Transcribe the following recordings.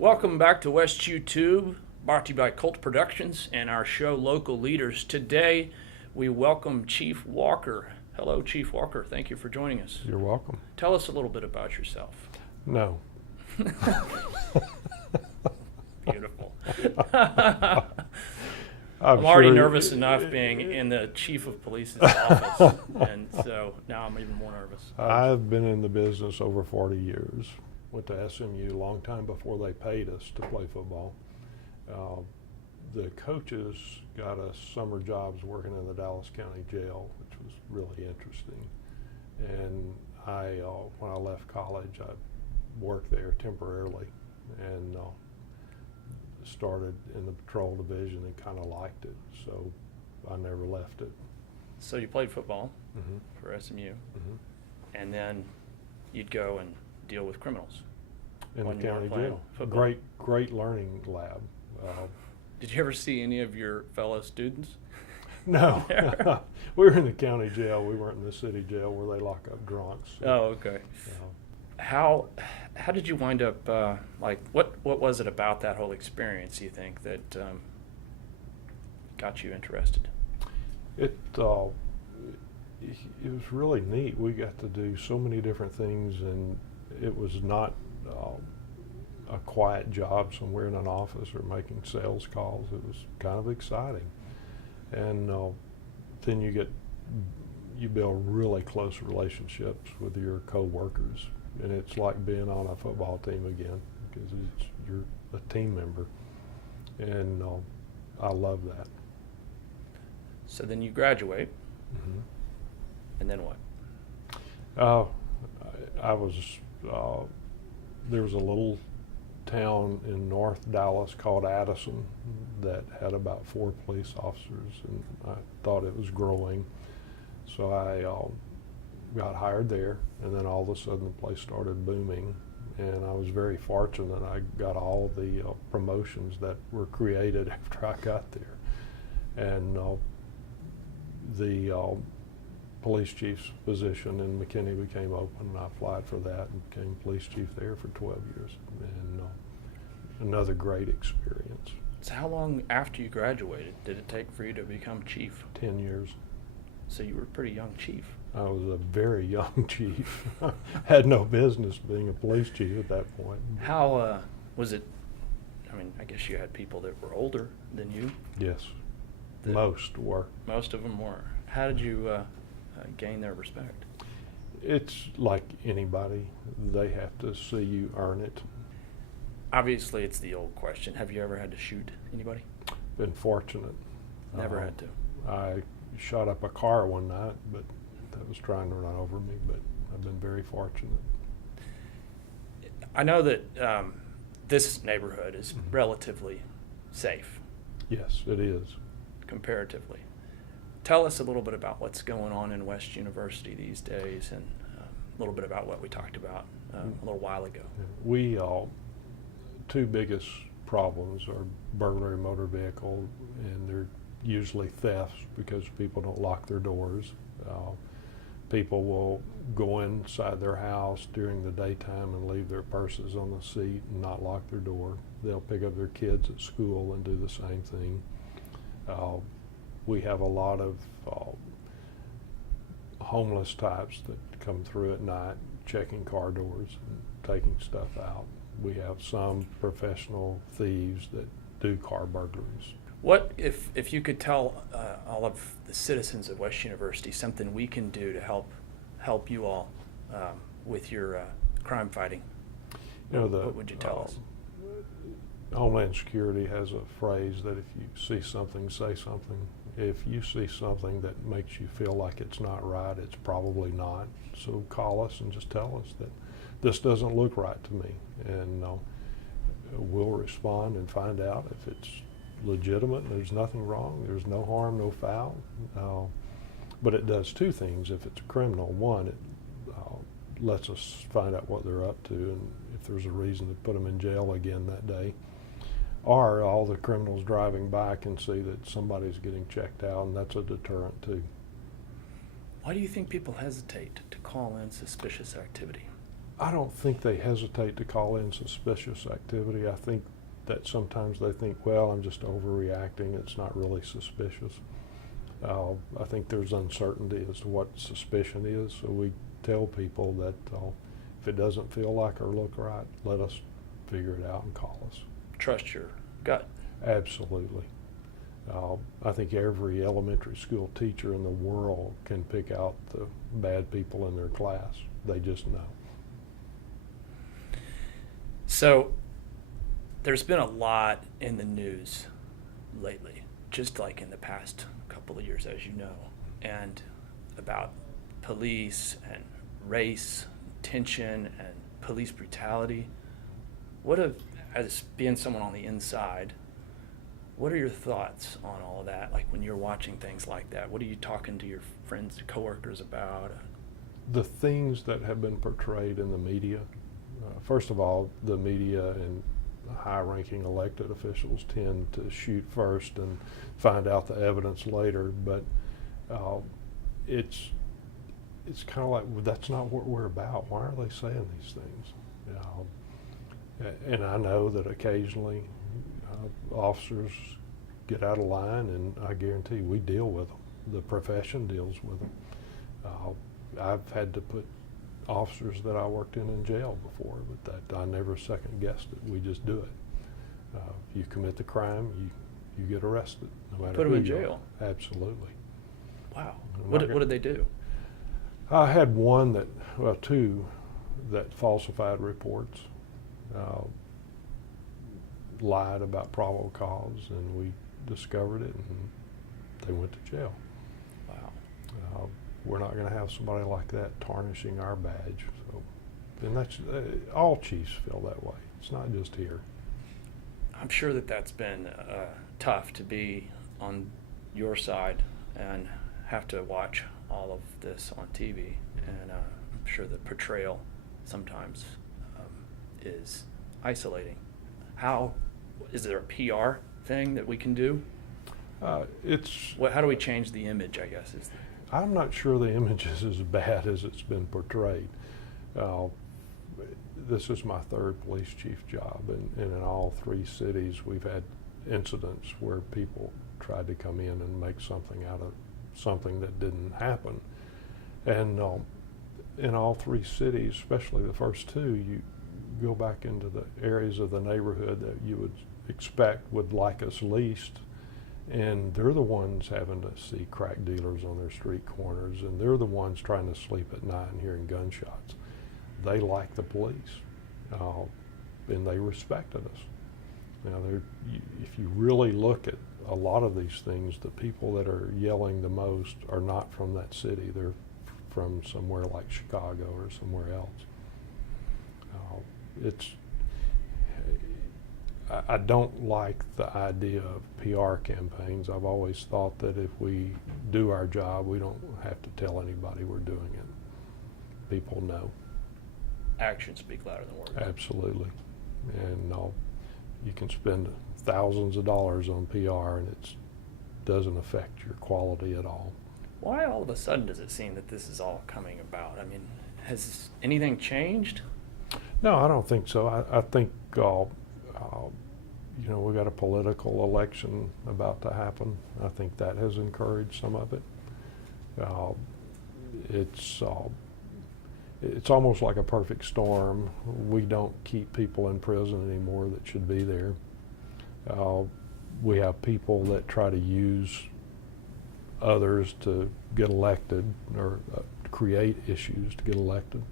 Welcome back to WestUTube, brought to you by Colt Productions and our show Local Leaders. Today we welcome Chief Walker. Hello, Chief Walker. Thank you for joining us. You're welcome. Tell us a little bit about yourself. No. Beautiful. I'm already sure nervous enough being in the Chief of Police's office, and so now I'm even more nervous. I've been in the business over 40 years. Went to SMU a long time before they paid us to play football. The coaches got us summer jobs working in the Dallas County Jail, which was really interesting. And when I left college, I worked there temporarily and started in the patrol division and kind of liked it, so I never left it. So you played football Mm-hmm. for SMU, Mm-hmm. and then you'd go and deal with criminals. In When the you weren't county playing jail. football. Great learning lab. Did you ever see any of your fellow students? No, we were in the county jail. We weren't in the city jail where they lock up drunks. So, Oh, okay. How did you wind up, what was it about that whole experience, you think, that got you interested? It was really neat. We got to do so many different things, and it was not a quiet job somewhere in an office or making sales calls. It was kind of exciting. And then you build really close relationships with your co-workers, and it's like being on a football team again because you're a team member, and I love that. So then you graduate, Mm-hmm. and then what? I was there was a little town in North Dallas called Addison that had about 4 police officers, and I thought it was growing, so I got hired there, and then all of a sudden the place started booming, and I was very fortunate. I got all the promotions that were created after I got there, and the police chief's position in McKinney became open, and I applied for that and became police chief there for 12 years, and another great experience. So how long after you graduated did it take for you to become chief? 10 years. So you were a pretty young chief. I was a very young chief. Had no business being a police chief at that point. How was it? I mean, I guess you had people that were older than you. Yes, most were. Most of them were. How did you gain their respect? It's like anybody. They have to see you earn it. Obviously, it's the old question. Have you ever had to shoot anybody? Been fortunate. Never had to. I shot up a car one night, but that was trying to run over me, but I've been very fortunate. I know that this neighborhood is relatively safe. Yes, it is. Comparatively. Tell us a little bit about what's going on in West University these days, and a little bit about what we talked about a little while ago. We two biggest problems are burglary of motor vehicle, and they're usually thefts because people don't lock their doors. People will go inside their house during the daytime and leave their purses on the seat and not lock their door. They'll pick up their kids at school and do the same thing. We have a lot of homeless types that come through at night, checking car doors and taking stuff out. We have some professional thieves that do car burglaries. What if you could tell all of the citizens of West University something we can do to help you all with your crime fighting? What would you tell us? Homeland Security has a phrase that if you see something, say something. If you see something that makes you feel like it's not right, it's probably not. So call us and just tell us that this doesn't look right to me, and we'll respond and find out if it's legitimate. There's nothing wrong. There's no harm, no foul. But it does two things. If it's a criminal, one, it lets us find out what they're up to, and if there's a reason to put them in jail again that day. Or all the criminals driving by can see that somebody's getting checked out, and that's a deterrent too. Why do you think people hesitate to call in suspicious activity? I don't think they hesitate to call in suspicious activity. I think that sometimes they think, well, I'm just overreacting. It's not really suspicious. I think there's uncertainty as to what suspicion is, so we tell people that if it doesn't feel like or look right, let us figure it out and call us. Trust your gut. Absolutely. I think every elementary school teacher in the world can pick out the bad people in their class. They just know. So there's been a lot in the news lately, just like in the past couple of years, as you know, and about police and race, tension, and police brutality. As being someone on the inside, what are your thoughts on all of that? Like when you're watching things like that, what are you talking to your friends, coworkers about? The things that have been portrayed in the media, first of all, the media and high-ranking elected officials tend to shoot first and find out the evidence later, but it's kind of like, well, that's not what we're about. Why are they saying these things? And I know that occasionally officers get out of line, and I guarantee we deal with them. The profession deals with them. I've had to put officers that I worked in jail before, but that I never second guessed it. We just do it. If you commit the crime, you get arrested, no matter Put who them in you are. jail? What Wow. What did they do? I had two that falsified reports, lied about probable cause, and we discovered it, and they went to jail. Wow. We're not going to have somebody like that tarnishing our badge. So, and that's all chiefs feel that way. It's not just here. I'm sure that's been tough to be on your side and have to watch all of this on TV, and I'm sure the portrayal sometimes is isolating. Is there a PR thing that we can do? How do we change the image, I guess? I'm not sure the image is as bad as it's been portrayed. This is my third police chief job, and in all three cities we've had incidents where people tried to come in and make something out of something that didn't happen. And in all three cities, especially the first two, you go back into the areas of the neighborhood that you would expect would like us least, and they're the ones having to see crack dealers on their street corners, and they're the ones trying to sleep at night and hearing gunshots. They like the police, and they respected us. Now, if you really look at a lot of these things, the people that are yelling the most are not from that city. They're from somewhere like Chicago or somewhere else. I don't like the idea of PR campaigns. I've always thought that if we do our job, we don't have to tell anybody we're doing it. People know. Actions speak louder than words. Absolutely. And you can spend thousands of dollars on PR and it doesn't affect your quality at all. Why all of a sudden does it seem that this is all coming about? I mean, has anything changed? No, I don't think so. I think we got a political election about to happen. I think that has encouraged some of it. It's almost like a perfect storm. We don't keep people in prison anymore that should be there. We have people that try to use others to get elected or create issues to get elected.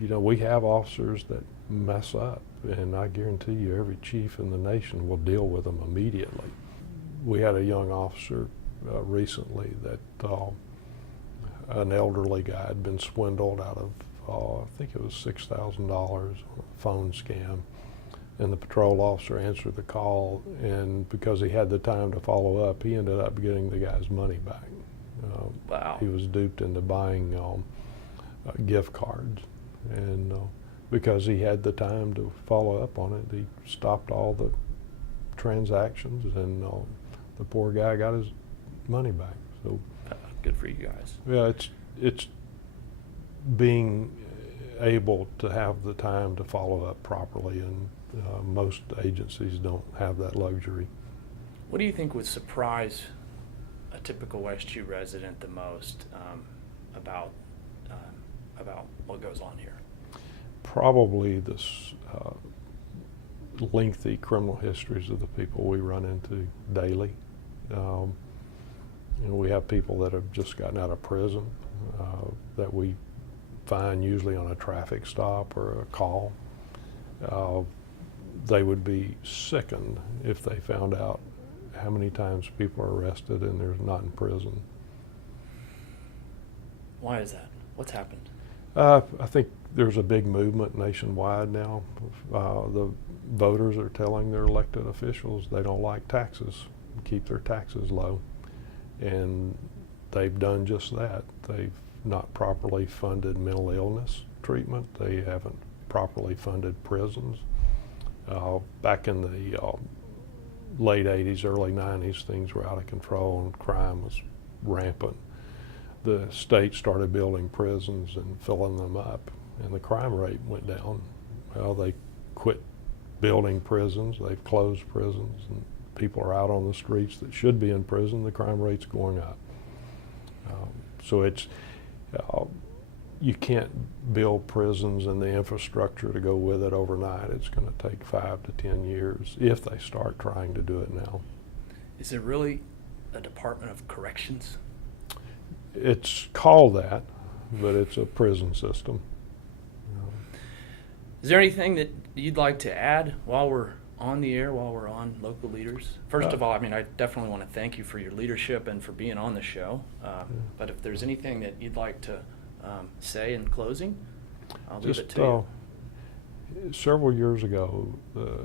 We have officers that mess up, and I guarantee you every chief in the nation will deal with them immediately. We had a young officer recently that an elderly guy had been swindled out of, I think it was $6,000 on a phone scam, and the patrol officer answered the call, and because he had the time to follow up, he ended up getting the guy's money back. Wow. He was duped into buying gift cards, and because he had the time to follow up on it, he stopped all the transactions, and the poor guy got his money back. So good for you guys. yeah, it's being able to have the time to follow up properly, and most agencies don't have that luxury. What do you think would surprise a typical WestU resident the most about what goes on here? Probably this lengthy criminal histories of the people we run into daily. We have people that have just gotten out of prison that we find usually on a traffic stop or a call. They would be sickened if they found out how many times people are arrested and they're not in prison. Why is that? What's happened? I think there's a big movement nationwide now. The voters are telling their elected officials they don't like taxes, keep their taxes low. And they've done just that. They've not properly funded mental illness treatment. They haven't properly funded prisons. Back in the late 80s, early 90s, things were out of control and crime was rampant. The state started building prisons and filling them up, and the crime rate went down. Well, they quit building prisons, they've closed prisons, and people are out on the streets that should be in prison. The crime rate's going up. So it's, you can't build prisons and the infrastructure to go with it overnight. It's going to take 5 to 10 years if they start trying to do it now. Is it really a Department of Corrections? It's called that, but it's a prison system. Is there anything that you'd like to add while we're on the air, while we're on Local Leaders? First of all, I mean, I definitely want to thank you for your leadership and for being on the show. But if there's anything that you'd like to say in closing, I'll leave it to you. Several years ago, the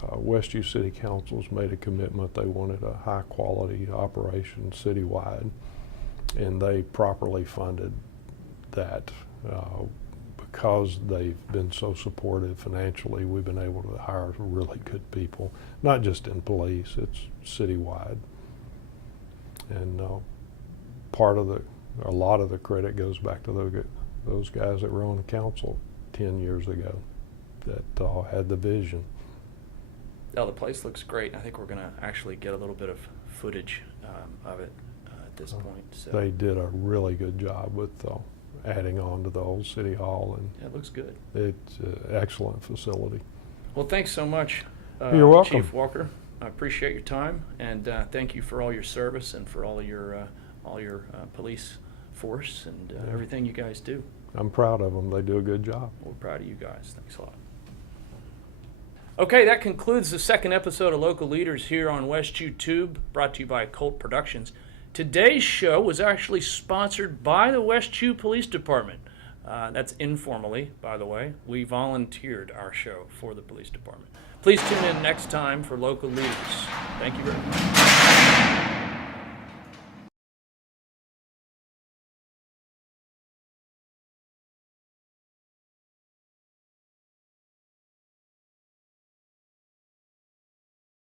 WestU City Councils made a commitment. They wanted a high-quality operation citywide, and they properly funded that. Because they've been so supportive financially, we've been able to hire really good people, not just in police, it's citywide. And a lot of the credit goes back to those guys that were on the council 10 years ago that had the vision. Oh, the place looks great. I think we're going to actually get a little bit of footage of it at this point. So. They did a really good job with adding on to the old city hall, and yeah, it looks good. It's an excellent facility. Well, thanks so much, You're welcome. Chief Walker. I appreciate your time, and thank you for all your service and for all your police force and everything you guys do. I'm proud of them. They do a good job. We're proud of you guys. Thanks a lot. Okay, that concludes the second episode of Local Leaders here on WestUTube, brought to you by Colt Productions. Today's show was actually sponsored by the WestU Police Department. That's informally, by the way. We volunteered our show for the police department. Please tune in next time for Local Leaders. Thank you very much.